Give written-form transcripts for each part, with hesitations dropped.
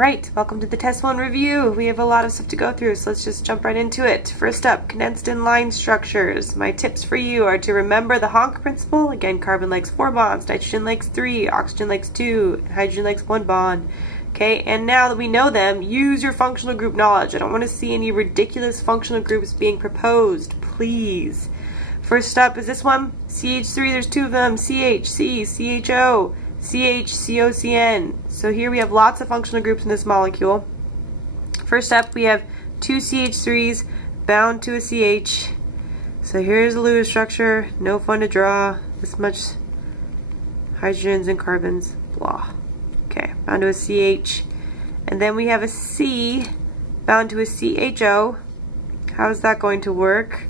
Alright, welcome to the test 1 review. We have a lot of stuff to go through, so let's just jump right into it. First up, condensed in line structures. My tips for you are to remember the honk principle. Again, carbon likes 4 bonds, nitrogen likes 3, oxygen likes 2, and hydrogen likes 1 bond. Okay, and now that we know them, use your functional group knowledge. I don't want to see any ridiculous functional groups being proposed, please. First up is this one, CH3, there's 2 of them, CH, C, CHO. CH-COCN. So here we have lots of functional groups in this molecule. First up, we have 2 CH3s bound to a CH. So here's the Lewis structure. No fun to draw. This much hydrogens and carbons. Blah. Okay, bound to a CH. And then we have a C bound to a CHO. How is that going to work?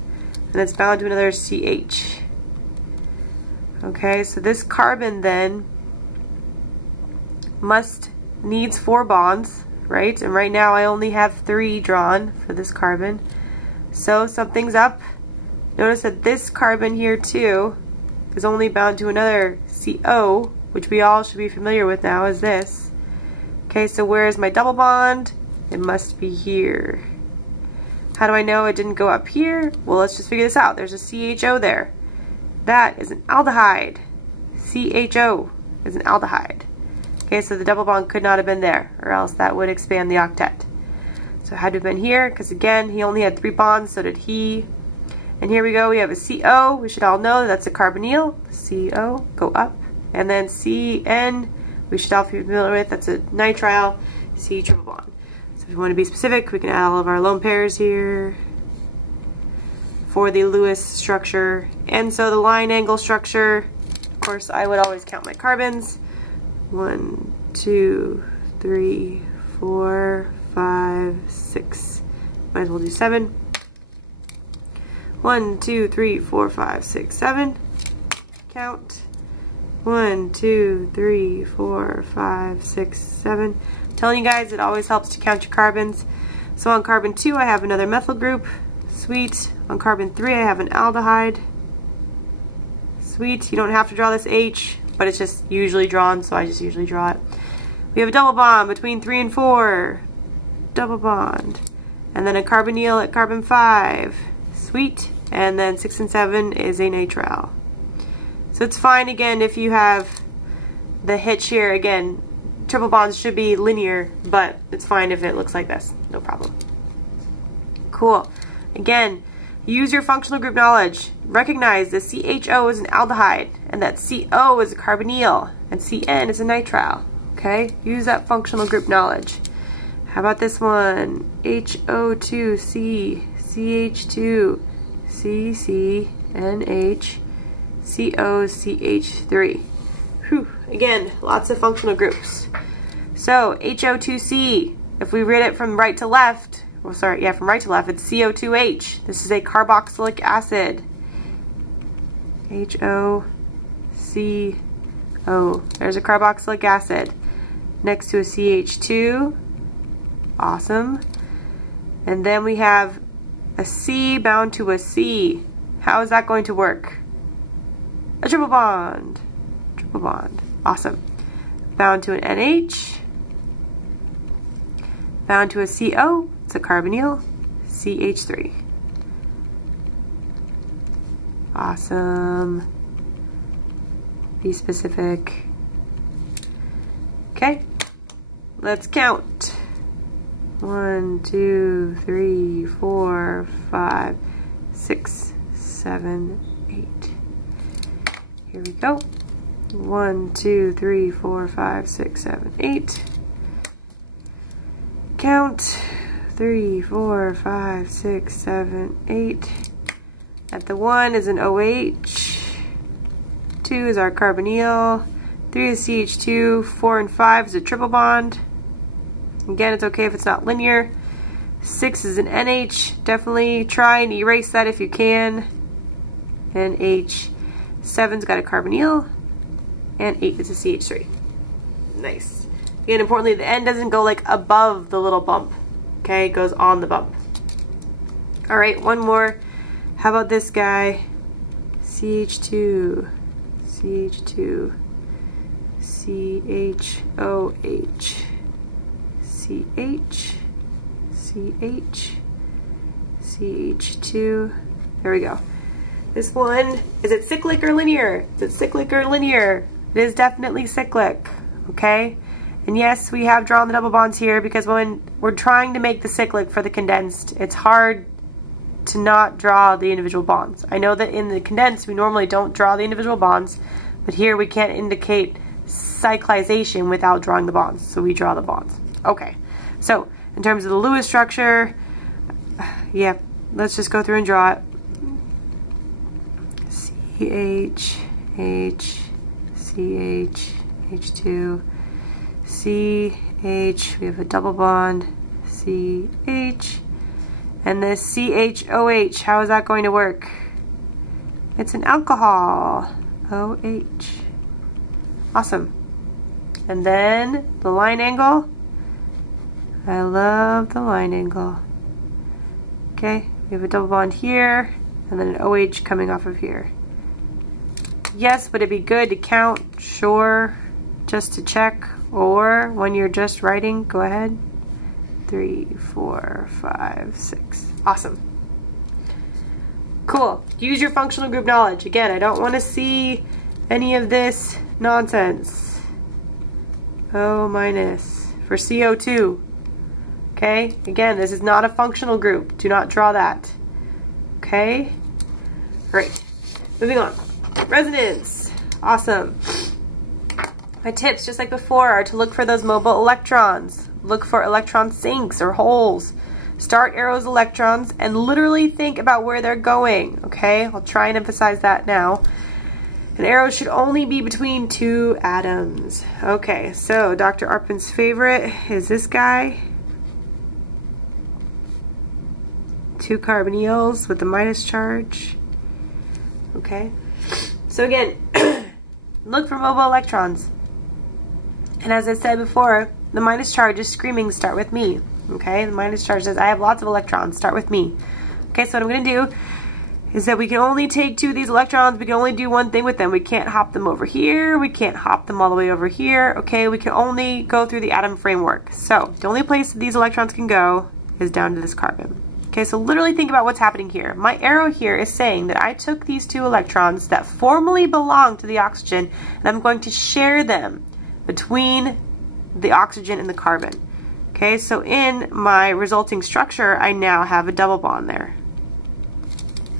And it's bound to another CH. Okay, so this carbon then needs 4 bonds, right? And right now I only have 3 drawn for this carbon. So something's up. Notice that this carbon here too is only bound to another CO, which we all should be familiar with now as this. Okay, so where's my double bond? It must be here. How do I know it didn't go up here? Well, let's just figure this out. There's a CHO there. That is an aldehyde. CHO is an aldehyde. Okay, so the double bond could not have been there, or else that would expand the octet. So it had to have been here, because again, he only had 3 bonds, so did he. And here we go, we have a CO. We should all know that's a carbonyl. CO, go up. And then CN, we should all be familiar with, that's a nitrile. C triple bond. So if we want to be specific, we can add all of our lone pairs here for the Lewis structure. And so the line angle structure, of course, I would always count my carbons. 1, 2, 3, 4, 5, 6. Might as well do 7. 1, 2, 3, 4, 5, 6, 7. Count. 1, 2, 3, 4, 5, 6, 7. I'm telling you guys, it always helps to count your carbons. So on carbon 2, I have another methyl group. Sweet. On carbon 3, I have an aldehyde. Sweet. You don't have to draw this H, but it's just usually drawn, so I just usually draw it. We have a double bond between 3 and 4. Double bond. And then a carbonyl at carbon 5. Sweet. And then 6 and 7 is a nitrile. So it's fine again if you have the hitch here. Again, triple bonds should be linear, but it's fine if it looks like this. No problem. Cool. Again, use your functional group knowledge. Recognize that CHO is an aldehyde, and that CO is a carbonyl, and CN is a nitrile. Okay? Use that functional group knowledge. How about this one? HO2C, CH2, CCNH, COCH3. Whew. Again, lots of functional groups. So, HO2C, if we read it from right to left, well, sorry, yeah, from right to left, it's CO2H. This is a carboxylic acid. HOCO. There's a carboxylic acid next to a CH2. Awesome. And then we have a C bound to a C. How is that going to work? A triple bond. Triple bond. Awesome. Bound to an NH. Bound to a CO. It's a carbonyl. CH3. Awesome. Be specific. Okay. Let's count. 1, 2, 3, 4, 5, 6, 7, 8. Here we go. 1, 2, 3, 4, 5, 6, 7, 8. Count. 3, 4, 5, 6, 7, 8. At the 1 is an OH. 2 is our carbonyl. 3 is CH2. 4 and 5 is a triple bond. Again, it's okay if it's not linear. 6 is an NH. Definitely try and erase that if you can. NH. 7's got a carbonyl. And 8 is a CH3. Nice. Again, importantly, the N doesn't go like above the little bump. Okay, it goes on the bump. Alright, one more. How about this guy? CH2. CH2. CHOH. CH, CH, CH2. There we go. This one, is it cyclic or linear? Is it cyclic or linear? It is definitely cyclic, okay? And yes, we have drawn the double bonds here because when we're trying to make the cyclic for the condensed, it's hard to not draw the individual bonds. I know that in the condensed, we normally don't draw the individual bonds, but here we can't indicate cyclization without drawing the bonds, so we draw the bonds. Okay, so in terms of the Lewis structure, yeah, let's just go through and draw it. CH, H, CH, H2, CH, we have a double bond, CH, and this CHOH, how is that going to work? It's an alcohol, OH. Awesome. And then the line angle, I love the line angle. Okay, we have a double bond here, and then an OH coming off of here. Yes, would it be good to count? Sure, just to check. Or when you're just writing, go ahead. 3, 4, 5, 6. Awesome. Cool. Use your functional group knowledge. Again, I don't want to see any of this nonsense. O minus for CO2. Okay? Again, this is not a functional group. Do not draw that. Okay? Great. Moving on. Resonance. Awesome. My tips, just like before, are to look for those mobile electrons. Look for electron sinks or holes. Start arrows electrons and literally think about where they're going. Okay? I'll try and emphasize that now. An arrow should only be between two atoms. Okay, so Dr. Arpin's favorite is this guy. 2 carbonyls with the minus charge. Okay? So again, look for mobile electrons. And as I said before, the minus charge is screaming, start with me. Okay, the minus charge says, I have lots of electrons, start with me. Okay, so what I'm going to do is that we can only take 2 of these electrons, we can only do one thing with them. We can't hop them over here, we can't hop them all the way over here. Okay, we can only go through the atom framework. So the only place that these electrons can go is down to this carbon. Okay, so literally think about what's happening here. My arrow here is saying that I took these 2 electrons that formally belong to the oxygen and I'm going to share them between the oxygen and the carbon. Okay, so in my resulting structure, I now have a double bond there.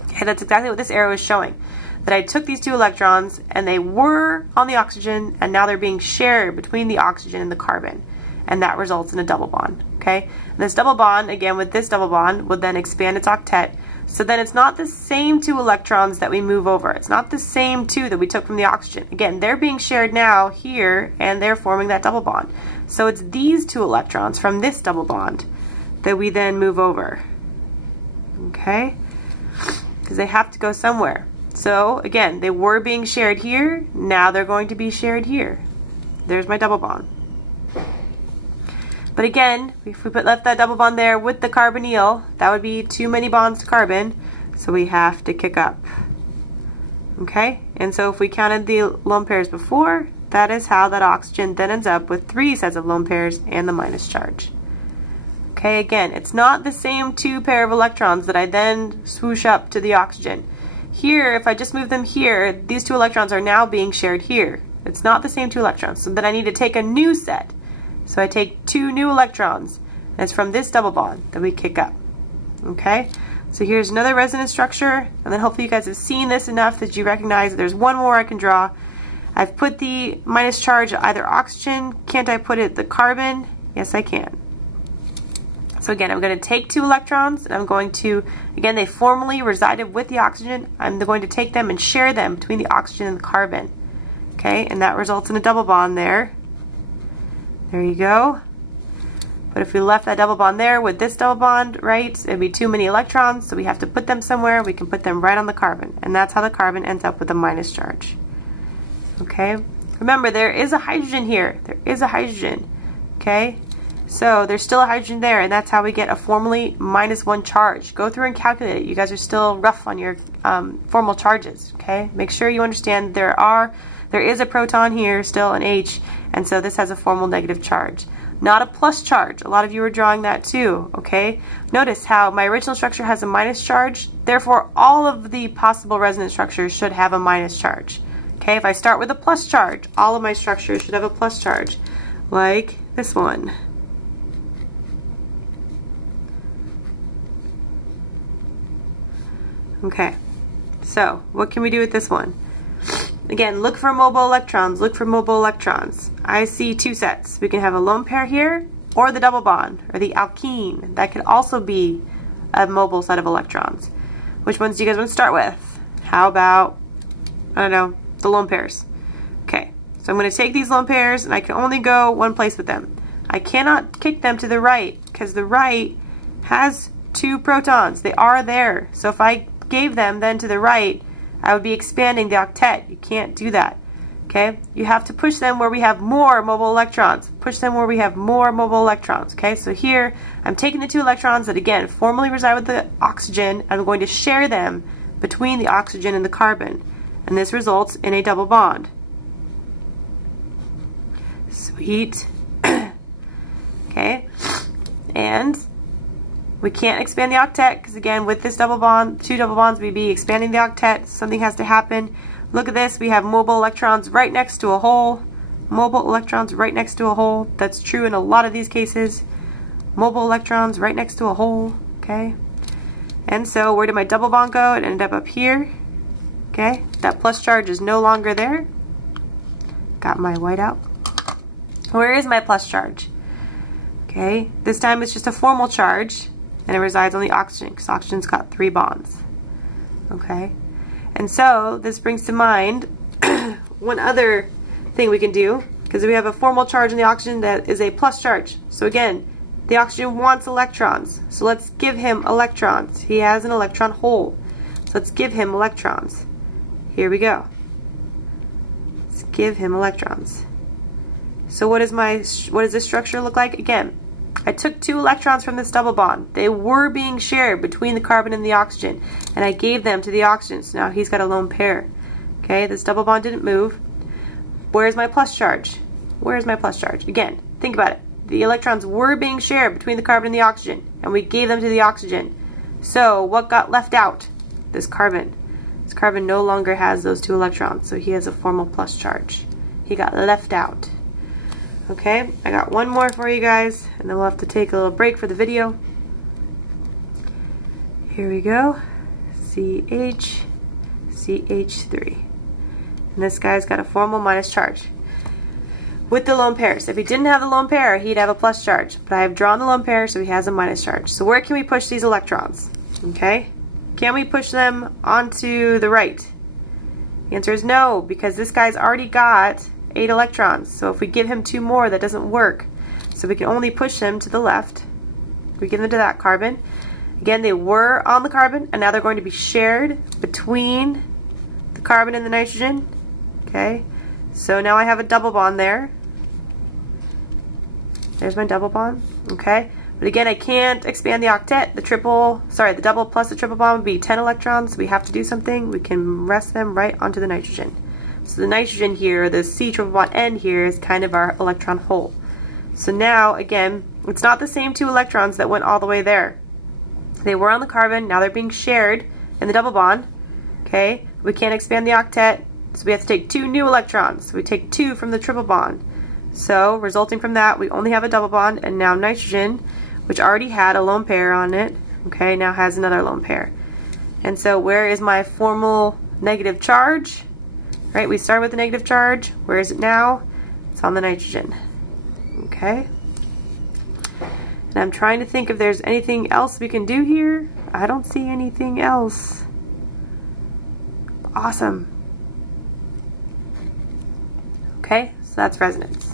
Okay, that's exactly what this arrow is showing. That I took these 2 electrons and they were on the oxygen and now they're being shared between the oxygen and the carbon. And that results in a double bond. Okay, and this double bond, again with this double bond, would then expand its octet. So then it's not the same 2 electrons that we move over. It's not the same 2 that we took from the oxygen. Again, they're being shared now here and they're forming that double bond. So it's these 2 electrons from this double bond that we then move over. Okay, because they have to go somewhere. So again, they were being shared here, now they're going to be shared here. There's my double bond. But again, if we left that double bond there with the carbonyl, that would be too many bonds to carbon, so we have to kick up. Okay, and so if we counted the lone pairs before, that is how that oxygen then ends up with 3 sets of lone pairs and the minus charge. Okay, again, it's not the same 2 pair of electrons that I then swoosh up to the oxygen. Here, if I just move them here, these 2 electrons are now being shared here. It's not the same 2 electrons, so then I need to take a new set. So I take 2 new electrons, and it's from this double bond that we kick up. Okay, so here's another resonance structure, and then hopefully you guys have seen this enough that you recognize that there's one more I can draw. I've put the minus charge at either oxygen. Can't I put it at the carbon? Yes, I can. So again, I'm going to take 2 electrons, and I'm going to, again, they formally resided with the oxygen. I'm going to take them and share them between the oxygen and the carbon. Okay, and that results in a double bond there. There you go. But if we left that double bond there with this double bond, right, it'd be too many electrons, so we have to put them somewhere. We can put them right on the carbon, and that's how the carbon ends up with a minus charge. Okay, remember there is a hydrogen here. There is a hydrogen. Okay, so there's still a hydrogen there, and that's how we get a formally -1 charge. Go through and calculate it. You guys are still rough on your formal charges. Okay, make sure you understand there is a proton here, still an H, and so this has a formal negative charge. not a plus charge. A lot of you are drawing that too, okay? Notice how my original structure has a minus charge, therefore all of the possible resonance structures should have a minus charge. Okay, if I start with a plus charge, all of my structures should have a plus charge, like this one. Okay, so what can we do with this one? Again, look for mobile electrons, look for mobile electrons. I see two sets. We can have a lone pair here, or the double bond, or the alkene. That could also be a mobile set of electrons. Which ones do you guys want to start with? How about, I don't know, the lone pairs. Okay, so I'm going to take these lone pairs, and I can only go one place with them. I cannot kick them to the right, because the right has 2 protons. They are there. So if I gave them then to the right, I would be expanding the octet. You can't do that. Okay? You have to push them where we have more mobile electrons. Push them where we have more mobile electrons. Okay? So here, I'm taking the 2 electrons that again formally reside with the oxygen, and I'm going to share them between the oxygen and the carbon. And this results in a double bond. Sweet. Okay? And we can't expand the octet because again with this double bond, 2 double bonds, we'd be expanding the octet. Something has to happen. Look at this, we have mobile electrons right next to a hole. Mobile electrons right next to a hole. That's true in a lot of these cases. Mobile electrons right next to a hole, okay? And so where did my double bond go? It ended up here, okay? That plus charge is no longer there. Got my white out. Where is my plus charge? Okay, this time it's just a formal charge, and it resides on the oxygen because oxygen's got 3 bonds. Okay, and so this brings to mind one other thing we can do, because we have a formal charge in the oxygen that is a plus charge. So again, the oxygen wants electrons, so let's give him electrons. He has an electron hole, so let's give him electrons. Here we go. Let's give him electrons. So what does this structure look like? Again, I took 2 electrons from this double bond. They were being shared between the carbon and the oxygen, and I gave them to the oxygen. So now he's got a lone pair. Okay, this double bond didn't move. Where's my plus charge? Where's my plus charge? Again, think about it. The electrons were being shared between the carbon and the oxygen, and we gave them to the oxygen. So what got left out? This carbon. This carbon no longer has those 2 electrons, so he has a formal plus charge. He got left out. Okay, I got one more for you guys, and then we'll have to take a little break for the video. Here we go. CH, CH3. And this guy's got a formal minus charge with the lone pairs. If he didn't have the lone pair, he'd have a plus charge. But I have drawn the lone pair, so he has a minus charge. So where can we push these electrons? Okay, can we push them onto the right? The answer is no, because this guy's already got 8 electrons. So if we give him 2 more, that doesn't work. So we can only push them to the left. We give them to that carbon. Again, they were on the carbon, and now they're going to be shared between the carbon and the nitrogen. Okay, so now I have a double bond there. There's my double bond. Okay, but again, I can't expand the octet. The double plus the triple bond would be 10 electrons. So we have to do something. We can rest them right onto the nitrogen. So the nitrogen here, the C triple bond N here, is kind of our electron hole. So now, again, it's not the same 2 electrons that went all the way there. They were on the carbon, now they're being shared in the double bond. Okay, we can't expand the octet, so we have to take 2 new electrons. So we take 2 from the triple bond. So, resulting from that, we only have a double bond, and now nitrogen, which already had a lone pair on it, okay, now has another lone pair. And so where is my formal negative charge? Right, we start with the negative charge. Where is it now? It's on the nitrogen. Okay. And I'm trying to think if there's anything else we can do here. I don't see anything else. Awesome. Okay, so that's resonance.